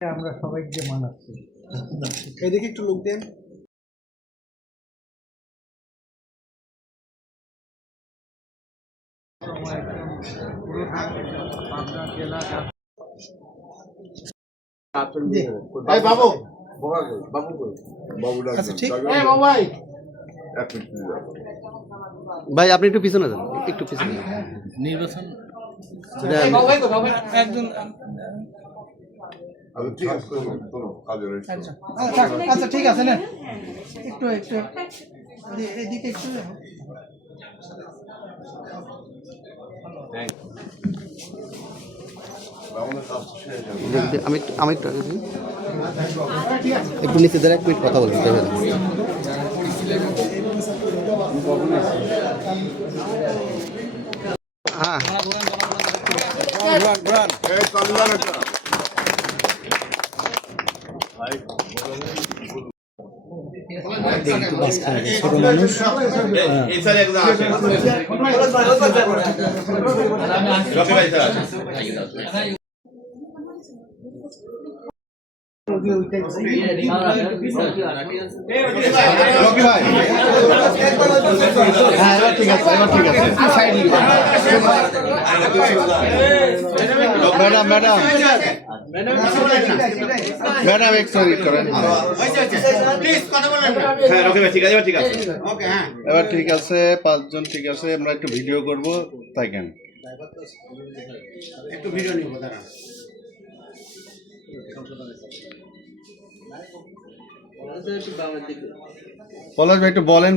আমরা সবাইকে মানাচ্ছি। এদিকে একটু লোক দেন। ভাই আপনি একটু পিছনে যান, একটু পিছনে নির্বাচন একজন আচ্ছা ঠিক আছে না, একটু একটু এদিকে একটু আমি একটু নিচে যারা 1 মিনিট কথা বলতে হবে। হ্যাঁ ছোট মানুষ ম্যাডাম ম্যাডাম ম্যাডাম এক মিনিট করেন। এবার ঠিক আছে, 5 জন ঠিক আছে, আমরা একটু ভিডিও করব, তাই কেন একটু ভিডিও নিব দাঁড়ান। পলাশ ভাই একটু বলেন।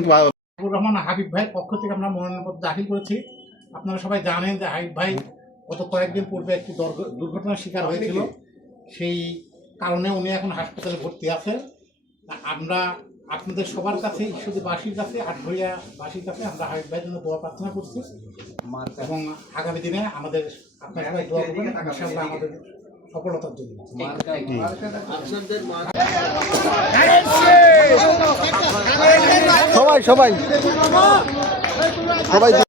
রহমান হাবিব ভাইয়ের পক্ষ থেকে আমরা মনোনয়নপত্র দাখিল করেছি। আপনারা সবাই জানেন যে হাবিব ভাই গত কয়েকদিন পূর্বে একটি দুর্ঘটনার শিকার হয়েছিল, সেই কারণে উনি এখন হাসপাতালে ভর্তি আছে। আমরা আপনাদের সবার কাছে, ঈশ্বরদীবাসীর কাছে, আটঘরিয়াবাসীর কাছে আমরা হাবিব ভাইয়ের জন্য দোয়া প্রার্থনা করছি এবং আগামী দিনে আমাদের আপনারা সবাই দোয়া করবেন ইনশাআল্লাহ আমাদের সফলতার জন্য। সবাই সবাই সবাই